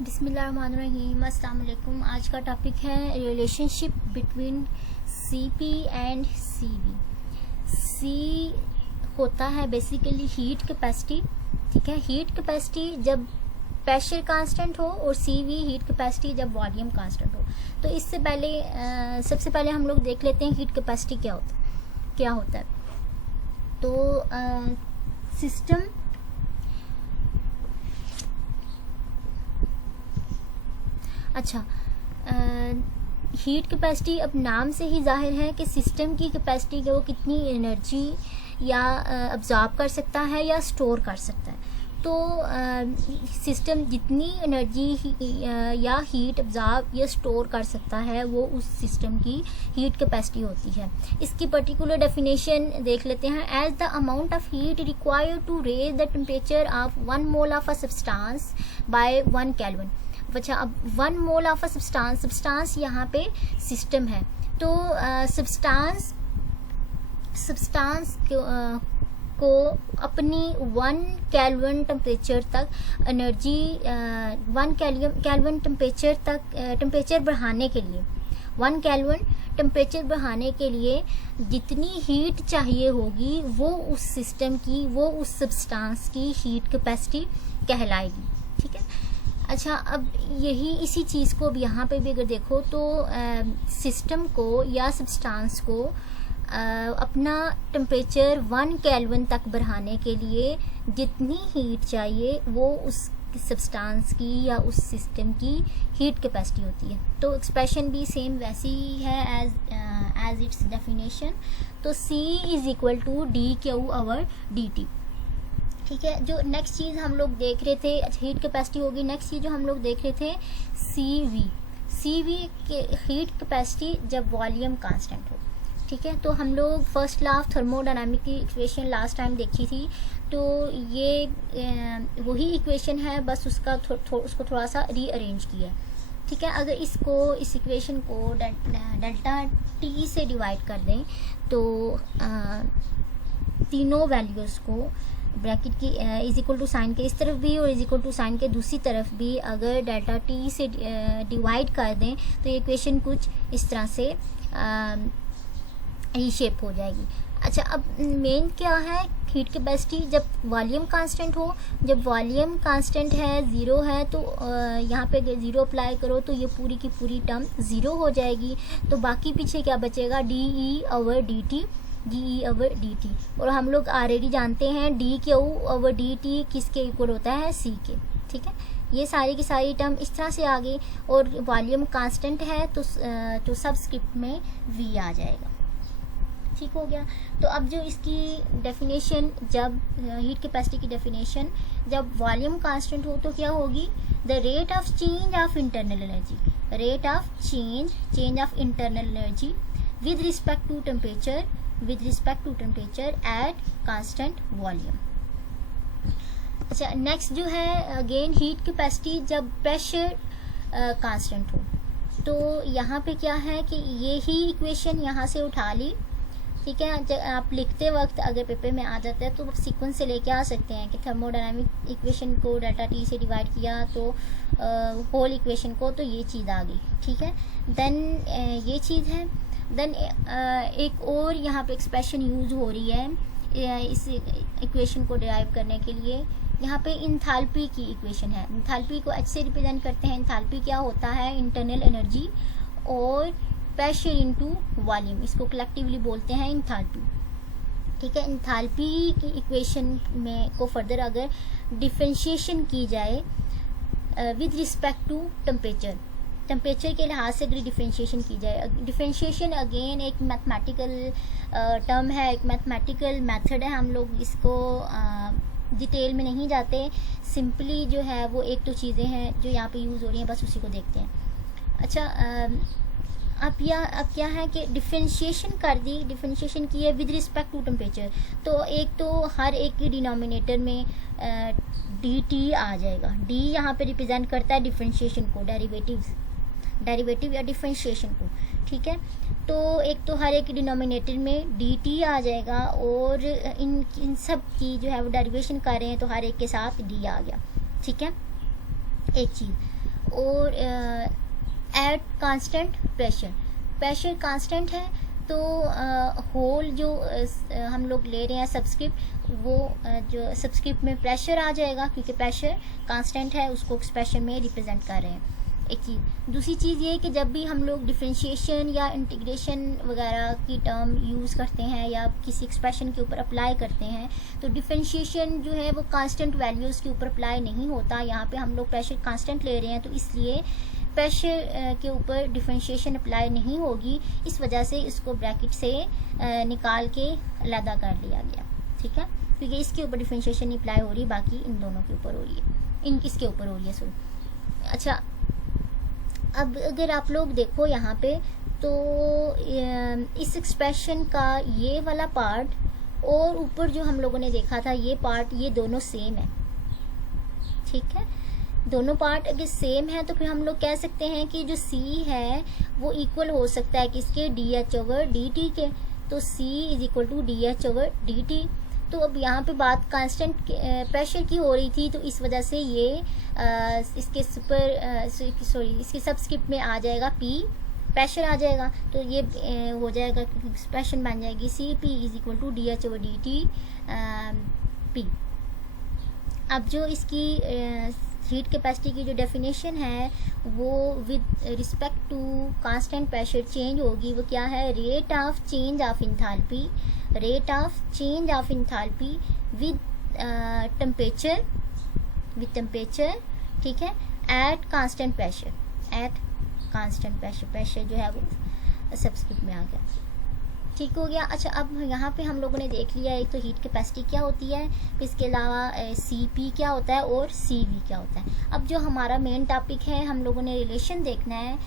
बिस्मिल्लाहिर्रहमानिर्रहीम। अस्सलाम वालेकुम। आज का टॉपिक है relationship between CP and CV. C होता है बेसिकली हीट कैपेसिटी, ठीक है। हीट कैपेसिटी जब प्रेशर कांस्टेंट हो और सीवी हीट कैपेसिटी जब वॉल्यूम कांस्टेंट हो। तो इससे पहले सबसे पहले हम लोग देख लेते हैं हीट कैपेसिटी क्या होता है। तो सिस्टम हीट कैपेसिटी अब नाम से ही जाहिर है कि सिस्टम की कैपेसिटी वो कितनी एनर्जी या अब्जॉर्ब कर सकता है या स्टोर कर सकता है। तो सिस्टम जितनी एनर्जी या हीट अब्जॉर्ब या स्टोर कर सकता है वो उस सिस्टम की हीट कैपेसिटी होती है। इसकी पर्टिकुलर डेफिनेशन देख लेते हैं। As the amount of heat required to raise the temperature of 1 mole of a substance by 1 kelvin. अच्छा, अब 1 मोल ऑफ अ सब्सटेंस यहाँ पे सिस्टम है। तो सब्सटेंस को अपनी 1 केल्विन टेम्परेचर तक एनर्जी 1 केल्विन टेम्परेचर बढ़ाने के लिए 1 केल्विन टेम्परेचर बढ़ाने के लिए जितनी हीट चाहिए होगी वो उस सिस्टम की उस सब्सटेंस की हीट कैपेसिटी कहलाएगी, ठीक है। अच्छा, अब इसी चीज़ को अब यहाँ पे भी अगर देखो तो सिस्टम को या सब्सटेंस को अपना टेम्परेचर 1 केल्विन तक बढ़ाने के लिए जितनी हीट चाहिए वो उस सब्सटेंस की या उस सिस्टम की हीट कैपेसिटी होती है। तो एक्सप्रेशन भी सेम वैसी ही है एज इट्स डेफिनेशन। तो C is equal to dQ/dt, ठीक है। जो नेक्स्ट चीज़ हम लोग देख रहे थे, अच्छा हीट कैपेसिटी होगी। नेक्स्ट चीज़ जो हम लोग देख रहे थे CV के हीट कैपेसिटी जब वॉल्यूम कांस्टेंट हो, ठीक है। तो हम लोग फर्स्ट लॉ ऑफ थर्मोडायनामिक की इक्वेशन लास्ट टाइम देखी थी। तो ये वही इक्वेशन है, बस उसको थोड़ा सा रीअरेंज किया है, ठीक है। अगर इस इक्वेशन को डेल्टा T से डिवाइड कर दें तो तीनों वैल्यूज़ को ब्रैकेट की इज इक्वल टू साइन के इस तरफ भी और इज इक्वल टू साइन के दूसरी तरफ भी अगर डेल्टा T से डिवाइड कर दें तो ये इक्वेशन कुछ इस तरह से रीशेप हो जाएगी। अच्छा, अब मेन क्या है, हीट कैपेसिटी जब वॉल्यूम कांस्टेंट हो। जब वॉल्यूम कांस्टेंट है, ज़ीरो है, तो यहाँ पे अगर ज़ीरो अप्लाई करो तो ये पूरी की पूरी टर्म ज़ीरो हो जाएगी। तो बाकी पीछे क्या बचेगा, dE/dt। और हम लोग ऑलरेडी जानते हैं dQ/dt किसके इक्वल होता है, C के, ठीक है। ये सारी की सारी टर्म इस तरह से आ गई और वॉल्यूम कांस्टेंट है तो सबस्क्रिप्ट में V आ जाएगा, ठीक हो गया। तो अब जो इसकी डेफिनेशन, जब हीट कैपेसिटी की डेफिनेशन जब वॉल्यूम कांस्टेंट हो तो क्या होगी, the rate of change of internal energy, rate of change of internal energy with respect to temperature at constant volume. अच्छा, नेक्स्ट जो है अगेन हीट कैपेसिटी जब प्रेशर कांस्टेंट हो। तो यहाँ पे क्या है कि ये ही इक्वेशन यहाँ से उठा ली, ठीक है। जब आप लिखते वक्त अगर पेपर में आ जाता है तो सीक्वेंस से लेके आ सकते हैं कि थर्मोडायनामिक इक्वेशन को डेल्टा T से डिवाइड किया तो होल इक्वेशन को, तो ये चीज़ आ गई, ठीक है। देन ये चीज़ है। देन एक और यहाँ पे एक्सप्रेशन यूज़ हो रही है इस इक्वेशन को डिराइव करने के लिए। यहाँ पे इंथैल्पी की इक्वेशन है। इंथैल्पी को H से रिप्रेजेंट करते हैं। इंथैल्पी क्या होता है, इंटरनल एनर्जी और प्रेशर इनटू वॉल्यूम, इसको कलेक्टिवली बोलते हैं इंथैल्पी, ठीक है। इंथैल्पी की इक्वेशन में को फर्दर अगर डिफरेंशिएशन की जाए विद रिस्पेक्ट टू टेम्परेचर के लिहाज से अगर डिफरेंशिएशन की जाए, डिफरेंशिएशन अगेन एक मैथमेटिकल टर्म है, एक मैथमेटिकल मेथड है। हम लोग इसको डिटेल में नहीं जाते, सिंपली जो है वो एक तो चीज़ें हैं जो यहाँ पे यूज़ हो रही हैं, बस उसी को देखते हैं। अच्छा, अब क्या है कि डिफरेंशिएशन की है विद रिस्पेक्ट टू टेम्परेचर। तो एक तो हर एक के डिनोमिनेटर में dt आ जाएगा। d यहाँ पे रिप्रेजेंट करता है डिफरेंशिएशन को, डेरिवेटिव या डिफरेंशिएशन को, ठीक है। तो एक तो हर एक डिनोमिनेटर में dt आ जाएगा और इन सब की जो है वो डेरिवेशन कर रहे हैं तो हर एक के साथ d आ गया, ठीक है, एक चीज़। और eight constant pressure, pressure constant है तो होल जो हम लोग ले रहे हैं सबस्क्रिप्ट, वो जो सबस्क्रिप्ट में प्रेशर आ जाएगा क्योंकि प्रेशर कांस्टेंट है, उसको एक्सप्रेशन में रिप्रेजेंट कर रहे हैं। एक चीज़, दूसरी चीज़ ये कि जब भी हम लोग डिफरेंशिएशन या इंटीग्रेशन वगैरह की टर्म यूज़ करते हैं या किसी एक्सप्रेशन के ऊपर अप्लाई करते हैं तो डिफरेंशिएशन जो है वो कांस्टेंट वैल्यूज़ के ऊपर अप्लाई नहीं होता। यहाँ पे हम लोग प्रेशर कांस्टेंट ले रहे हैं तो इसलिए प्रेशर के ऊपर डिफरेंशिएशन अप्लाई नहीं होगी, इस वजह से इसको ब्रैकेट से निकाल के अलग कर लिया गया। ठीक है, क्योंकि इसके ऊपर डिफरेंशिएशन नहीं अप्लाई हो रही, बाकी इन दोनों के ऊपर हो रही है, इन किसके ऊपर हो रही है सॉरी। अच्छा, अब अगर आप लोग देखो यहाँ पे तो इस एक्सप्रेशन का ये वाला पार्ट और ऊपर जो हम लोगों ने देखा था ये पार्ट, ये दोनों सेम है। ठीक है, दोनों पार्ट अगर सेम है तो फिर हम लोग कह सकते हैं कि जो C है वो इक्वल हो सकता है किसके, DH ओवर DT के। तो C is equal to DH over DT। तो अब यहाँ पे बात कांस्टेंट प्रेशर की हो रही थी तो इस वजह से ये इसके इसके सबस्क्रिप्ट में आ जाएगा P, प्रेशर आ जाएगा तो ये हो जाएगा, एक्सप्रेशन बन जाएगी CP is equal to DH over DT P। अब जो इसकी हीट कैपेसिटी की जो डेफिनेशन है वो with respect to constant pressure change होगी। वो क्या है, rate of change of enthalpy, rate of change of enthalpy with temperature, with temperature. ठीक है, at constant pressure, at constant pressure, pressure जो है वो सबस्क्रिप्ट में आ गया। ठीक हो गया। अच्छा, अब यहाँ पे हम लोगों ने देख लिया एक तो हीट कैपेसिटी क्या होती है, फिर इसके अलावा CP क्या होता है और CV क्या होता है। अब जो हमारा मेन टॉपिक है, हम लोगों ने रिलेशन देखना है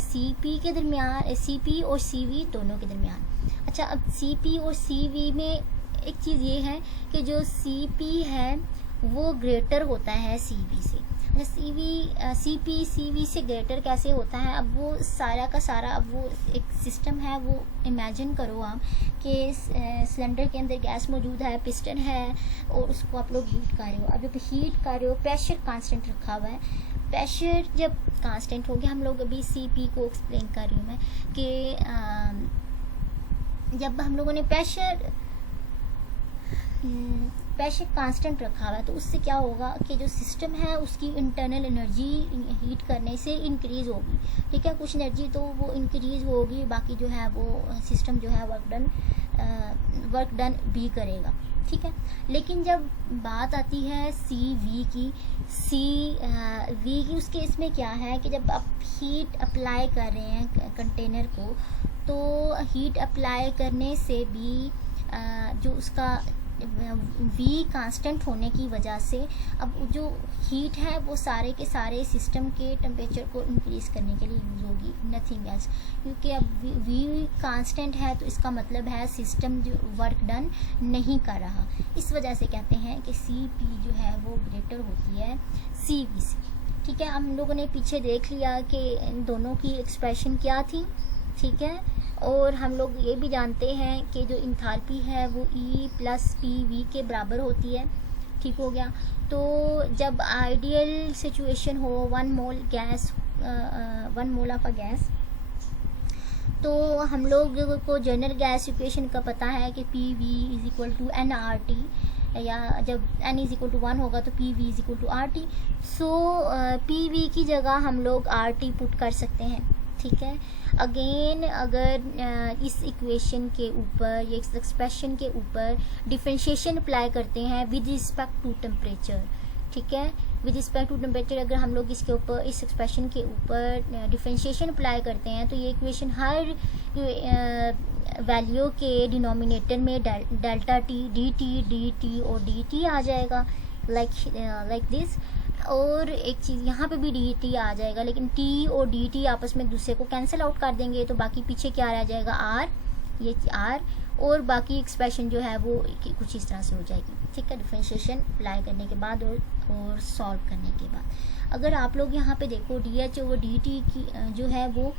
CP के दरमियान, CP और CV दोनों के दरमियान। अच्छा, अब CP और CV में एक चीज़ ये है कि जो CP है वो ग्रेटर होता है CV से। CP CV से ग्रेटर कैसे होता है, अब वो सारा का सारा, अब वो एक सिस्टम है, वो इमेजिन करो आप कि सिलेंडर के अंदर गैस मौजूद है, पिस्टन है और उसको आप लोग हीट कर रहे हो। अब जब हीट कर रहे हो प्रेशर कांस्टेंट रखा हुआ है, प्रेशर जब कांस्टेंट हो गया, हम लोग अभी CP को एक्सप्लेन कर रही हूँ मैं कि जब हम लोगों ने प्रेशर कांस्टेंट रखा हुआ है तो उससे क्या होगा कि जो सिस्टम है उसकी इंटरनल एनर्जी हीट करने से इंक्रीज होगी। ठीक है, कुछ एनर्जी तो वो इंक्रीज होगी, बाकी जो है वो सिस्टम जो है वर्क डन भी करेगा। ठीक है, लेकिन जब बात आती है CV की, CV की उसके इसमें क्या है कि जब आप हीट अप्लाई कर रहे हैं कंटेनर को तो हीट अप्लाई करने से भी जो उसका V कांस्टेंट होने की वजह से अब जो हीट है वो सारे के सारे सिस्टम के टेम्परेचर को इंक्रीज़ करने के लिए यूज़ होगी, नथिंग एल्स। क्योंकि अब V कांस्टेंट है तो इसका मतलब है सिस्टम जो वर्क डन नहीं कर रहा, इस वजह से कहते हैं कि CP जो है वो ग्रेटर होती है CV से। ठीक है, हम लोगों ने पीछे देख लिया कि इन दोनों की एक्सप्रेशन क्या थी। ठीक है, और हम लोग ये भी जानते हैं कि जो इंथैल्पी है वो E प्लस PV के बराबर होती है। ठीक हो गया, तो जब आइडियल सिचुएशन हो 1 मोल gas, 1 mole of a gas, तो हम लोग को जनरल गैस इक्वेशन का पता है कि PV is equal to nRT, या जब n इज इक्वल टू 1 होगा तो PV is equal to RT। So PV की जगह हम लोग RT पुट कर सकते हैं। ठीक है, अगेन अगर इस इक्वेशन के ऊपर या इस एक्सप्रेशन के ऊपर डिफरेंशिएशन अप्लाई करते हैं विद रिस्पेक्ट टू टेम्परेचर, ठीक है, विद रिस्पेक्ट टू टेम्परेचर अगर हम लोग इसके ऊपर, इस एक्सप्रेशन के ऊपर डिफरेंशिएशन अप्लाई करते हैं तो ये इक्वेशन हर वैल्यू के डिनोमिनेटर में डेल्टा T, dt और dt आ जाएगा, लाइक दिस। और एक चीज़ यहाँ पे भी dt आ जाएगा, लेकिन t और dt आपस में एक दूसरे को कैंसिल आउट कर देंगे तो बाकी पीछे क्या रह जाएगा, r, ये r, और बाकी एक्सप्रेशन जो है वो कुछ इस तरह से हो जाएगी। ठीक है, डिफरेंशिएशन अप्लाई करने के बाद और सॉल्व करने के बाद अगर आप लोग यहाँ पे देखो dh ओवर dt की जो है वो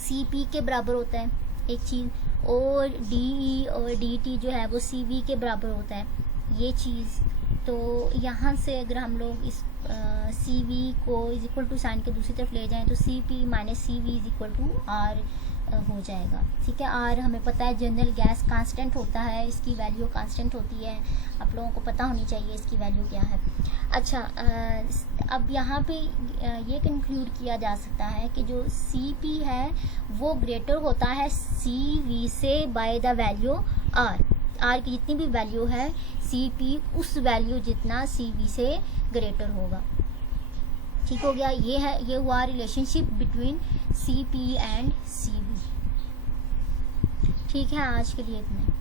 cp के बराबर होता है एक चीज़, और de और dt जो है वो cv के बराबर होता है ये चीज़। तो यहाँ से अगर हम लोग इस सी वी को इज इक्वल टू साइन के दूसरी तरफ ले जाएं तो C P minus C V is equal to R हो जाएगा। ठीक है, आर हमें पता है जनरल गैस कांस्टेंट होता है, इसकी वैल्यू कांस्टेंट होती है, आप लोगों को पता होनी चाहिए इसकी वैल्यू क्या है। अच्छा, अब यहाँ पे ये कंक्लूड किया जा सकता है कि जो सी पी है वो ग्रेटर होता है सी वी से by the value R. R की जितनी भी वैल्यू है सी पी उस वैल्यू जितना सी वी से ग्रेटर होगा। ठीक हो गया, ये हुआ relationship between C P and C V. ठीक है, आज के लिए इतना।